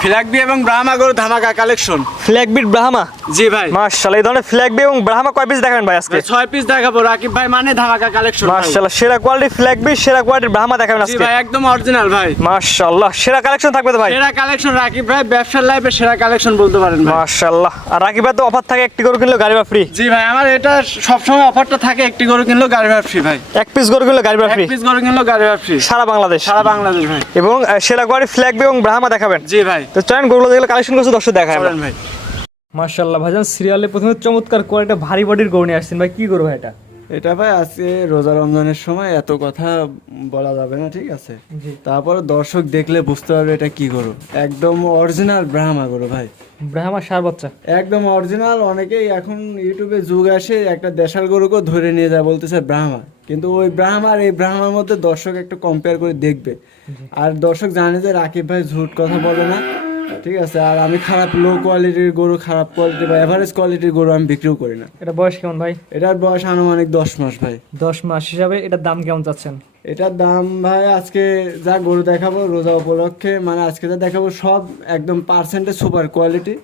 Flag B এবং Brahma গরু ধামাকা কালেকশন। ফ্ল্যাগ বিট ব্রাহ্মা। জি ভাই, মাশাআল্লাহ, এই ধরনের ফ্ল্যাগ বি এবং ব্রাহ্মা কয় পিস দেখাবেন ভাই আজকে? 6 পিস দেখাবো রাকিব ভাই, মানে ধামাকা কালেকশন। মাশাআল্লাহ, সেরা কোয়ালিটির ফ্ল্যাগ বি, সেরা কোয়ালিটির ব্রাহ্মা দেখাবেন জি আজকে। ভাই, একদম অরিজিনাল ভাই। মাশাআল্লাহ, সেরা কালেকশন থাকবে তো ভাই? সেরা কালেকশন রাকিব ভাই, ব্যবসার লাইফে সেরা কালেকশন বলতে পারেন ভাই। মাশাআল্লাহ। আর রাকিব ভাই তো অফার থাকে, একটি গরু কিনলে গাড়ি ভাড়া ফ্রি। জি ভাই, আমার এটা সবসময় অফারটা থাকে, একটি গরু কিনলেও গাড়ি ভাড়া ফ্রি ভাই। এক পিস গরু কিনলে গাড়ি ভাড়া এক ফ্রি, পিস গরু কিনলেও গাড়ি ভাড়া ফ্রি সারা বাংলাদেশ। সারা বাংলাদেশ ভাই। এবং সেরা কোয়ালিটির ফ্ল্যাগ বি এবং ব্রাহ্মা দেখাবেন। জি ভাই, তো চলেন গরুগুলো যেগুলো কালেকশন করছে দর্শক দেখায় আমরা। চলেন ভাই। মাশাআল্লাহ ভাইজান, সিরিয়ালে প্রথমে চমৎকার কোয়ালিটি ভারী বডির গরু নিয়ে আসছেন ভাই, কি গরু ভাই এটা? এটা ভাই আজকে রোজা রমজানের সময় এত কথা বলা যাবে না, ঠিক আছে? তারপর দর্শক দেখলে বুঝতে পারবে এটা কি গরু। একদম অরিজিনাল ব্রাহ্মা গরু ভাই, ব্রাহ্মা সার বাচ্চা, একদম অরিজিনাল। অনেকেই এখন ইউটিউবে যুগ আসে একটা দেশাল গরুকে ধরে নিয়ে যায়, বলতেছে ব্রাহ্মা, কিন্তু ওই ব্রাহ্মার এই ব্রাহ্মার মধ্যে দর্শক একটু কম্পেয়ার করে দেখবে। আর দর্শক জানে যে রাকিব ভাই ঝুট কথা বলে না, ঠিক আছে? আর আমি খারাপ লো কোয়ালিটির গরু, খারাপ কোয়ালিটি বা এভারেজ কোয়ালিটির গরু আমি বিক্রিও করি না। এটা বয়স কেমন ভাই? এটার বয়স আনুমানিক 10 মাস ভাই। 10 মাস হিসাবে এটার দাম কেমন চাচ্ছেন? এটার দাম ভাই আজকে যা গরু দেখাবো রোজা উপলক্ষে, মানে আজকে যা দেখাবো সব একদম পার্সেন্টে সুপার কোয়ালিটি।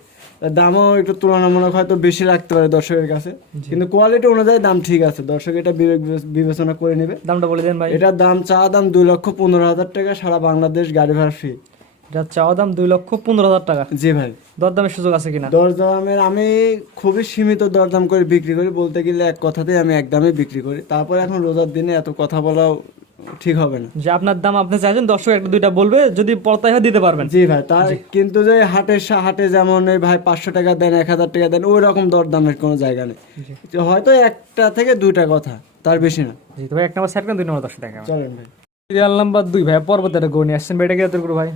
দামও একটু তুলনামূলক হয়তো বেশি রাখতে পারে দর্শকের কাছে, কিন্তু কোয়ালিটি অনুযায়ী দাম ঠিক আছে। দর্শক এটা বিবেচনা করে নেবে। দামটা বলে দেন ভাই। এটার দাম দাম 2,15,000 টাকা, সারা বাংলাদেশ গাড়ি ভাড়া ফ্রি। এটা চাওয়া দাম 2,15,000 টাকা। জি ভাই, দরদামের সুযোগ আছে কিনা? দরদামের আমি খুবই সীমিত দরদাম করে বিক্রি করি, বলতে গেলে এক কথাতেই আমি একদমই বিক্রি করি। তারপর এখন রোজার দিনে এত কথা বলাও ঠিক হবে না। যে আপনার দাম আপনি চাইছেন, দর্শক একটা দুইটা বলবে, যদি পড়তায় হয় দিতে পারবেন। জি ভাই, তার কিন্তু যে হাটে যেমন এই ভাই 500 টাকা দেন, 1,000 টাকা দেন, ওই রকম দরদামের কোনো জায়গা নেই। হয়তো একটা থেকে দুইটা কথা, তার বেশি না। জি, তো ভাই 1 নম্বর সেট করেন, 2 নম্বর দর্শক দেখা। চলেন ভাই। সিরিয়াল নাম্বার 2 ভাই, পর্বতের গরু নিয়ে আসছেন ভাই, এটা কি জাতের গরু ভাই?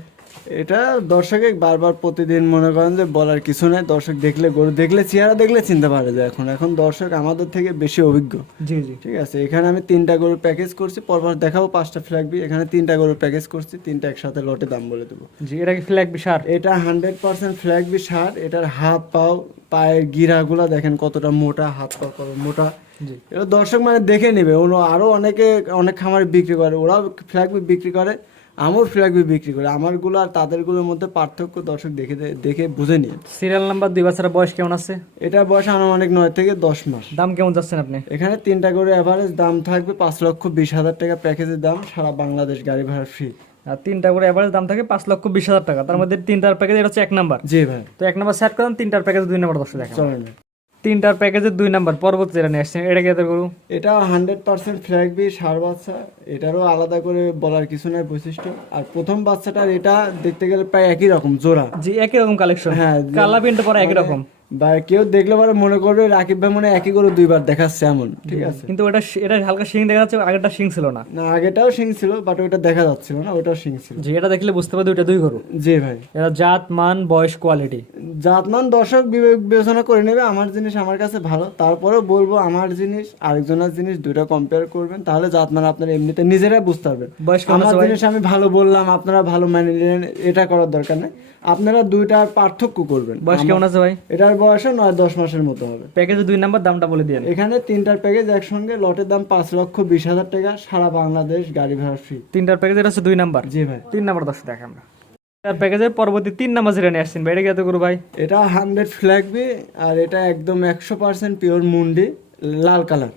এটা দর্শকে বারবার প্রতিদিন মনে করেন যে বলার কিছু নেই, দর্শক দেখলে গরু দেখলে চেহারা দেখলে চিনতে পারে যে এখন দর্শক আমাদের থেকে বেশি অভিজ্ঞ। জি জি, ঠিক আছে, এখানে আমি 3টা গরুর প্যাকেজ করছি, পরপর দেখাবো 5টা ফ্ল্যাগ বি। এখানে 3টা গরুর প্যাকেজ করছি, 3টা একসাথে লটে দাম বলে দেবো। জি, এটা কি ফ্ল্যাগ বিশার? এটা 100% ফ্ল্যাগ বি সার। এটার হাত পাও, পায়ের গিরাগুলা দেখেন কতটা মোটা, হাত পা কত মোটা। জি, এটা দর্শক মানে দেখে নেবে। আরো অনেক খামারে বিক্রি করে, ওরাও ফ্ল্যাগ বি বিক্রি করে, আমার ফ্ল্যাগ বি বিক্রি করে। আমারগুলো আর তাদেরগুলোর মধ্যে পার্থক্য দর্শক দেখে বুঝে নিয়ে। সিরিয়াল নাম্বার 2 বাচ্চারা বয়স কেমন আছে? এটার বয়স আনুমানিক 9 থেকে 10 মাস। দাম কেমন যাচ্ছেন আপনি? এখানে 3টা করে এভারেজ দাম থাকবে 5,20,000 টাকা প্যাকেজের দাম, সারা বাংলাদেশ গাড়ি ভাড়া ফ্রি। আর 3টা করে এভারেজ দাম থাকে 5,20,000 টাকা। তার মধ্যে 3টার প্যাকেজ এটা হচ্ছে 1 নাম্বার। জি ভাই, তো 1 নাম্বার সেট করেন, 3টার প্যাকেজ 2 নাম্বার দর্শক দেখা। চলেন। 3টার প্যাকেজের 2 নাম্বার পর্বত যেটা নিয়ে আসছেন, এটা কি জাতের গরু? এটা 100% ফ্ল্যাগ বি সার বাচ্চা। এটারও আলাদা করে বলার কিছু নাই বৈশিষ্ট্য। আর প্রথম বাচ্চাটার এটা দেখতে গেলে প্রায় একই রকম জোড়া। জি, একই রকম কালেকশন। হ্যাঁ, কালার প্রিন্ট পরে একই রকম। বা কেউ দেখলে পরে মনে করবে রাকিব ভাই মনে হয় একই গরু দুইবার দেখাচ্ছে এমন, ঠিক আছে? কিন্তু এটা হালকা শিং দেখা যাচ্ছে, আগেরটা শিং ছিল না। না, আগেটাও সিং ছিল, বাট ওইটা দেখা যাচ্ছিল না, ওটাও সিং ছিল। জি, এটা দেখলে বুঝতে পারবে দুইটা দুই গরু। জি ভাই, এটা জাত, মান, বয়স, কোয়ালিটি। জাতমান দর্শক বিবেচনা করে নেবে। আমার জিনিস আমার কাছে ভালো, তারপরেও বলবো আমার জিনিস আরেকজনের জিনিস দুইটা কম্পেয়ার করবেন, তাহলে জাতমান আপনারা এমনিতে নিজেরাই বুঝতে পারবেন। বয়স কেমন আমার আছে ভাই? জিনিস আমি ভালো বললাম, আপনারা ভালো মানে নিলেন, এটা করার দরকার নেই। আপনারা দুইটার পার্থক্য করবেন। বয়স কেমন আছে ভাই? এটার বয়সে 9-10 মাসের মতো হবে। প্যাকেজের 2 নাম্বার দামটা বলে দিন। এখানে 3টার প্যাকেজ একসঙ্গে, লটের দাম 5,20,000 টাকা, সারা বাংলাদেশ গাড়ি ভাড়া ফ্রি। 3টার প্যাকেজ এটা হচ্ছে 2 নাম্বার। জি ভাই, 3 নাম্বার দর্শক দেখা আমরা। তার প্যাকেজের পরবর্তী 3 নাম্বার যেটা নিয়ে আসছেন ভাই, এটা কি জাতের গরু ভাই? এটা 100 ফ্ল্যাগ বি, আর এটা একদম 100% পিওর মুন্ডি, লাল কালার।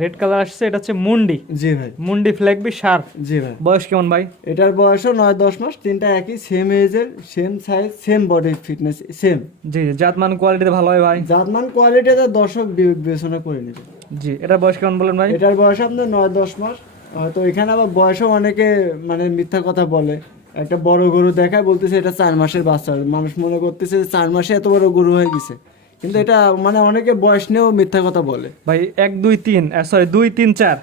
রেড কালার আসছে, এটা হচ্ছে মুন্ডি। জি ভাই, মুন্ডি ফ্ল্যাগ বি সার। জি ভাই। বয়স কেমন ভাই? এটার বয়সও 9-10 মাস। 3টা একই, সেম এজের, same size, same body fitness, same. জি, জাত, মান, কোয়ালিটিতে ভালো হয় ভাই। জাতমান কোয়ালিটিতে দর্শক বিবেচনা করে নেবে। জি, এটার বয়স কেমন বলেন ভাই? এটার বয়স আপনার 9-10 মাস। হয়তো এখানে আবার বয়সও অনেকে মানে মিথ্যা কথা বলে। একটা বড় গরু দেখায়, বলতেছে এটা 4 মাসের বাচ্চা। মানুষ মনে করতেছে 4 মাসে এত বড় গরু হয়ে গেছে, কিন্তু এটা মানে অনেকে বয়স নিয়েও মিথ্যা কথা বলে। ভাই 1 2 3 সরি 2 3 4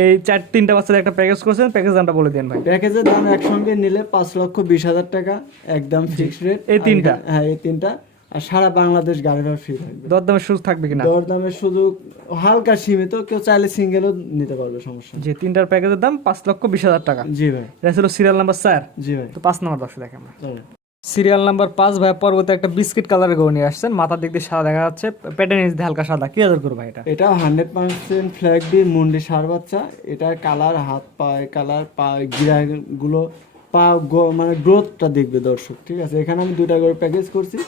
এই 3টা বাচ্চাদের একটা প্যাকেজ করছেন, প্যাকেজ দামটা বলে দেন ভাই। প্যাকেজের দাম একসঙ্গে নিলে 5,20,000 টাকা, একদম ফিক্সড রেট। এই 3টা? হ্যাঁ, এই 3টা। আর সারা বাংলাদেশ গাড়ি ভাড়া ফ্রি থাকবে। দরদামের সুযোগ থাকবে কিনা? দরদামের সুযোগ হালকা সীমিত, কেউ চাইলে সিঙ্গেলও নিতে পারবে, সমস্যা নেই। জি, 3টার প্যাকেজের দাম 5,20,000 টাকা। জি ভাই, এটা ছিল সিরিয়াল নাম্বার 4। জি ভাই, তো 5 নাম্বার দর্শক দেখেন আমরা। চলেন। সিরিয়াল নাম্বার 5 ভাই, পরবর্তী একটা বিস্কিট কালারের গরু নিয়ে আসছেন, মাথার দিক দিয়ে সাদা দেখা যাচ্ছে, পেটের নিচ দিয়ে হালকা সাদা। কি আদর করবো ভাই এটা? এটা 100% ফ্ল্যাগ বি মুন্ডি সার বাচ্চা। এটার কালার, হাত পায়ের কালার, পা গিরা গুলো মানে গ্রোথটা দেখবে দর্শক, ঠিক আছে। এখানে আমি 2টা গরু প্যাকেজ করছি,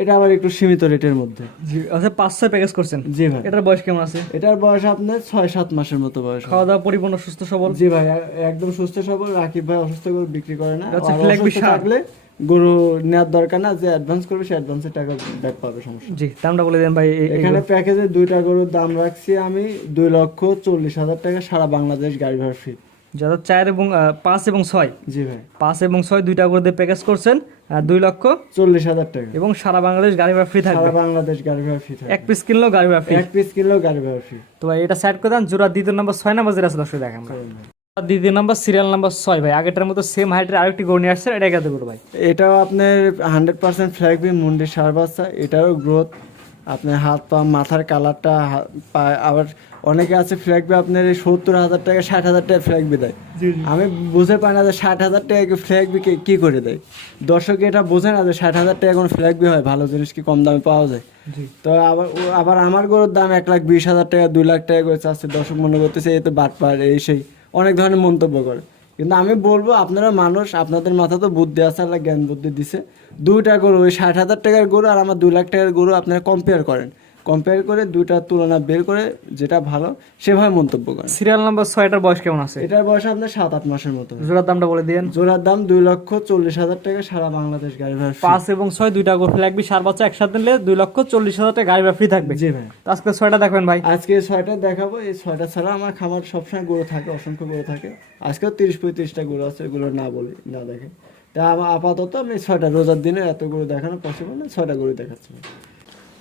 এটা আবার একটু সীমিত রেটের মধ্যে। জি আচ্ছা 5-6 প্যাকেজ করছেন। জি ভাই, এটার বয়স কেমন আছে? এটার বয়স আপনার 6-7 মাসের মতো বয়স। খাওয়া দাওয়া পরিপূর্ণ সুস্থ সবল? জি ভাই, একদম সুস্থ সবল। রাকিব ভাই অসুস্থ গরু বিক্রি করে না, আচ্ছা, আর ফ্ল্যাগ অসুস্থ বিশাল। থাকলে গরু নেওয়ার দরকার না, যে অ্যাডভান্স করবে সে অ্যাডভান্সের টাকা ব্যাক পাবে, সমস্যা নেই। জি দামটা বলে দেন ভাই। এখানে প্যাকেজে 2টা গরুর দাম রাখছি আমি 2,40,000 টাকা, সারা বাংলাদেশ গাড়ি ভাড়া ফ্রি। যারা 4 এবং 5 এবং 6, জি ভাই, 5 এবং 6 দুইটা করে দিয়ে প্যাকেজ করছেন 2,40,000 টাকা, এবং সারা বাংলাদেশ গাড়ি ভাড়া ফ্রি থাকবে। সারা বাংলাদেশ গাড়ি ভাড়া ফ্রি থাকবে। এক পিস কিনলেও গাড়ি ভাড়া ফ্রি। 1 পিস কিনলেও গাড়ি ভাড়া ফ্রি। তো ভাই এটা সাইড করে দেন। জোড়া দ্বিতীয় নাম্বার 6 নাম্বার যেটা আছে দর্শক দেখেন আমরা। দ্বিতীয় নাম্বার সিরিয়াল নাম্বার 6 ভাই, আগেরটার মতো সেম হাইটের আরেকটি গরু নিয়ে আসছে, এটা কত করে ভাই? এটাও আপনার 100% ফ্ল্যাগবি মুন্ডি সার বাচ্চা, এটারও গ্রোথ, আপনার হাত পা মাথার কালারটা আবার অনেকে আছে ফ্ল্যাগবি আপনার এই 70,000 টাকা 60,000 টাকা ফ্ল্যাগবি দেয়। আমি বুঝে পাই না যে 60,000 টাকা ফ্ল্যাগবি কি করে দেয়। দর্শক এটা বোঝে না যে 60,000 টাকা কোনো ফ্ল্যাগবি হয়, ভালো জিনিস কি কম দামে পাওয়া যায়। তো আবার আমার গরুর দাম 1,20,000 টাকা 2 লাখ টাকা করে চাচ্ছে। দর্শক মনে করতেছে এই তো বাটপার, এই সেই অনেক ধরনের মন্তব্য করে। কিন্তু আমি বলবো আপনারা মানুষ, আপনাদের মাথা তো বুদ্ধি আছে, আল্লাহ জ্ঞান বুদ্ধি দিছে। 2টা গরু, ওই 60,000 টাকার গরু আর আমার 2 লাখ টাকার গরু আপনারা কম্পেয়ার করেন, কম্পেয়ার করে 2টার তুলনা বের করে যেটা ভালো সেভাবে মন্তব্য করেন। সিরিয়াল নাম্বার 6 এটার বয়স কেমন আছে? এটার বয়স আপনার 7-8 মাসের মতো। জোড়ার দামটা বলে দেন। জোড়ার দাম 2,40,000 টাকা, সারা বাংলাদেশ গাড়ি ভাড়া free। 5 এবং 6 দুইটা করে ফ্ল্যাগবি সার বাচ্চা একসাথে নিলে 2,40,000 টাকা গাড়ি ভাড়া ফ্রি থাকবে। জি ভাই, তো আজকে 6টা দেখবেন ভাই। আজকে 6টা দেখাবো। এই 6টা ছাড়া আমার খামার সবসময় গরু থাকে, অসংখ্য গরু থাকে। আজকেও 30-35টা গরু আছে, এগুলো না বলি না দেখে। তা আমার আপাতত আমি 6টা, রোজার দিনে এত গরু দেখানো পসিবল না, 6টা গরু দেখাচ্ছি।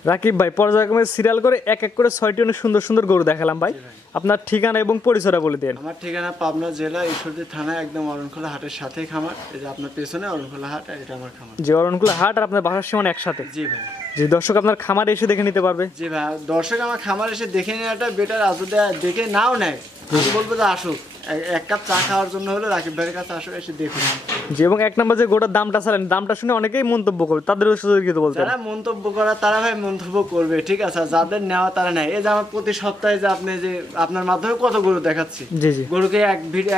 রাকিব ভাই পর্যায়ক্রমে সিরিয়াল করে এক এক করে 6টি অনেক সুন্দর সুন্দর গরু দেখালাম ভাই। আপনার ঠিকানা এবং পরিচয়টা বলে দেন। আমার ঠিকানা পাবনা জেলা ঈশ্বরদী থানা, একদম অরণখোলা হাটের সাথেই খামার। এই যে আপনার পেছনে অরণখোলা হাট, আর এটা আমার খামার। যে অরণকুলা হাট আর আপনার বাসার সীমানা একসাথে। জি ভাই, যে দর্শক আপনার খামারে এসে দেখে নিতে পারবে। জি ভাই, দর্শক আমার খামার এসে দেখে নেওয়াটা বেটার। আর যদি দেখে নাও নেয়, আমি বলবো যে আসুক, এক কাপ চা খাওয়ার জন্য হলো রাকিব ভাইয়ের কাছে আসুক, এসে দেখুন। যে এবং এক নম্বর যে গোটার দামটা চালেন, দামটা শুনে অনেকেই মন্তব্য করবে, তাদের সুযোগিত বলতে যারা মন্তব্য করা তারা ভাই মন্তব্য করবে, ঠিক আছে। আর যাদের নেওয়া তারা নেয়। এই যে আমার প্রতি সপ্তাহে যে আপনি যে আপনার মাধ্যমে কত গরু দেখাচ্ছি, জি জি গরুকে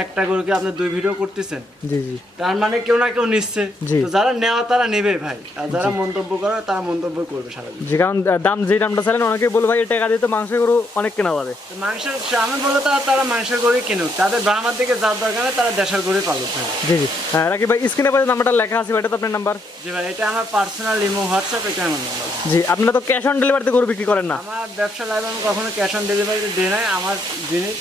একটা গরুকে আপনি 2 ভিডিও করতেছেন, জি জি তার মানে কেউ না কেউ নিচ্ছে। জি। তো যারা নেওয়া তারা নেবে ভাই, আর যারা মন্তব্য করে তারা মন্তব্য করবে সারাদিন। যে কারণ দাম যে দামটা চালেন অনেকেই বলে ভাই এই টাকা দিয়ে তো মাংসের গরু অনেক কেনা যাবে। তো মাংসের আমি বলবো তারা মাংসের গরুই কিনুক, তাদের ব্রাহ্মার দিকে যার দরকার নেই, তারা দেশের গরুই পালক ভাই। জি জি হ্যাঁ রাকিব ভাই, স্ক্রিনে পাশে নাম্বারটা লেখা আছে, এটা তো আপনার নাম্বার। জি ভাই, এটা আমার পার্সোনাল ইমো হোয়াটসঅ্যাপ, এটা আমার নাম্বার। জি আপনারা তো ক্যাশ অন ডেলিভারিতে গরু বিক্রি করেন না? আমার ব্যবসা লাইভ আমি কখনো ক্যাশ অন ডেলিভারিতে দিই নাই। আমার জিনিস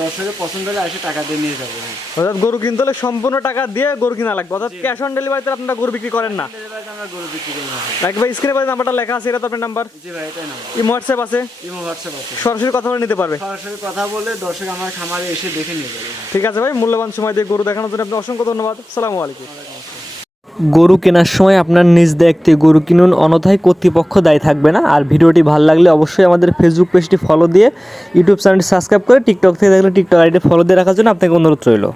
দর্শকের পছন্দ হলে এসে টাকা দিয়ে নিয়ে যাবো ভাই। অর্থাৎ গরু কিনতে হলে সম্পূর্ণ টাকা দিয়ে গরু কিনা লাগবে, অর্থাৎ ক্যাশ অন ডেলিভারিতে আপনারা গরু বিক্রি করেন না? ডেলিভারিতে আমরা গরু বিক্রি করি না। রাকিব ভাই স্ক্রিনে পাশে নাম্বারটা লেখা আছে, এটা তো আপনার নাম্বার। জি ভাই, এটাই নাম্বার। ইমো হোয়াটসঅ্যাপ আছে? ইমো হোয়াটসঅ্যাপ আছে, সরাসরি কথা বলে নিতে পারবে। সরাসরি কথা বলে দর্শক আমার খামারে এসে দেখে নিয়ে যাবে। ঠিক আছে ভাই, মূল্যবান সময় দিয়ে গরু দেখানোর জন্য আপনার অসংখ্য ধন্যবাদ। আসসালামু আলাইকুম। গরু কেনার সময় আপনার নিজ দায়িত্বে গরু কিনুন, অন্যথায় কর্তৃপক্ষ দায়ী থাকবে না। আর ভিডিওটি ভালো লাগলে অবশ্যই আমাদের ফেসবুক পেজটি ফলো দিয়ে, ইউটিউব চ্যানেলটি সাবস্ক্রাইব করে, টিকটক থেকে দেখলে টিকটক আইডি ফলো দিয়ে রাখার জন্য আপনাকে অনুরোধ রইল।